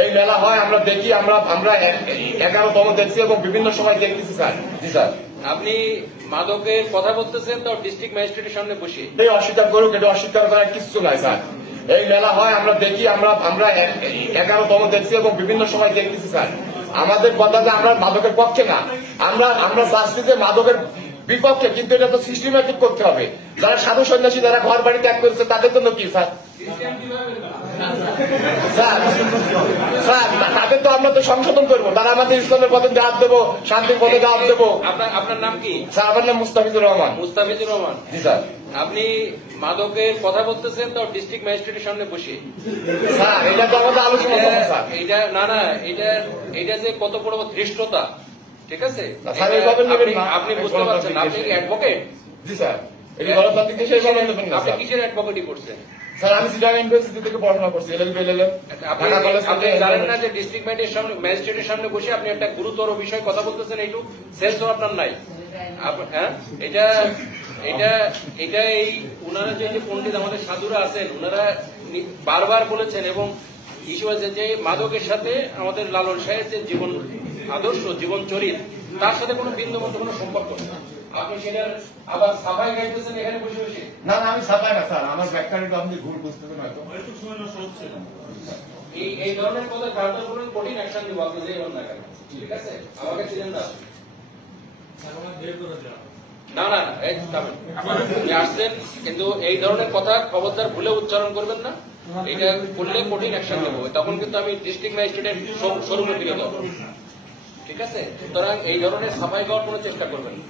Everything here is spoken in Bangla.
এই মেলা হয় আমরা দেখি, আমরা 11তম দেখছি এবং বিভিন্ন সময় দেখতেছি স্যার। জি স্যার। আপনি মাদকের কথা বলতেছেন তো ডিস্ট্রিক্ট ম্যাজিস্ট্রেটের সামনে বসে। এই অস্বীকার করুক, এটা অস্বীকার করার কিছু নাই স্যার। এই মেলা হয় আমরা দেখি, আমরা 11তম দেখছি এবং বিভিন্ন সময় দেখতেছি স্যার। আমাদের কথা যে আমরা মাদকের পক্ষে না, আমরা চাচ্ছি যে মাদকের বিপক্ষে, কিন্তু এটা তো সিস্টেমেটিক করতে হবে। যারা সাধু সন্ন্যাসী যারা ঘর বাড়ি ত্যাগ করেছে তাদের জন্য কি স্যার? স্যার তাদের তো আমরা তো সংশোধন করবো, তারা আমাদের ইসলামের পথে জবাব দেবো, শান্তির পথে জবাব দেবো। আপনার নাম কি? স্যার আমার নাম মুস্তাফিজুর রহমান। মুস্তাফিজুর রহমান। জি স্যার। আপনি মাদকের কথা বলতেছেন তো ডিস্ট্রিক্ট ম্যাজিস্ট্রেটের সামনে বসে। স্যার এটা তো আমাদের আলোচনা স্যার। এটা না এটা যে কত বড় ধৃষ্টতা, ঠিক আছে? আপনি বুঝতে পারছেন, আপনি কি অ্যাডভোকেট? জি স্যার। এই গণতান্ত্রিক দেশে আপনি কিসের অ্যাডভোকেটই করছেন? স্যার আমি সিটাং ইউনিভার্সিটি থেকে পড়াশোনা করছি, এলএলবি এলএলএম। আপনি জানেন না যে ডিস্ট্রিক্ট ম্যাজিস্ট্রেটের সামনে বসে আপনি একটা গুরুতর বিষয় কথা বলতেছেন, এইটু সেন্স তো আপনার নাই। হ্যাঁ, এটা এই উনারা যে পণ্ডিত আমাদের সাধুরা আছেন, উনারা বারবার বলেছেন এবং ইস্যু আছে যে মাদকের সাথে আমাদের লালন শাহের যে জীবন আদর্শ, জীবন চরিত, তার সাথে কোনো বিন্দু মতো কোনো সম্পর্ক নেই। আপনি সেটার আবার সাফাই গাইতেছেন এখানে বসে বসে। না আমি সাফাই না স্যার, আমার ব্যাখ্যাটা আপনি ভুল বুঝতেছেন হয়তো। এই ধরনের কথা কার্যকর করুন, কঠিন অ্যাকশন দিব আপনি যেই হন না কেন, ঠিক আছে? আমাকে ছিলেন না না এই আসছেন, কিন্তু এই ধরনের কথা খবরদার ভুলে উচ্চারণ করবেন না। এটা করলে কঠিন অ্যাকশন নেব, তখন কিন্তু আমি ডিস্ট্রিক্ট ম্যাজিস্ট্রেটের শোরুমে ফিরে যাবো, ঠিক আছে? সুতরাং এই ধরনের সাফাই গাওয়ার কোনো চেষ্টা করবেন না।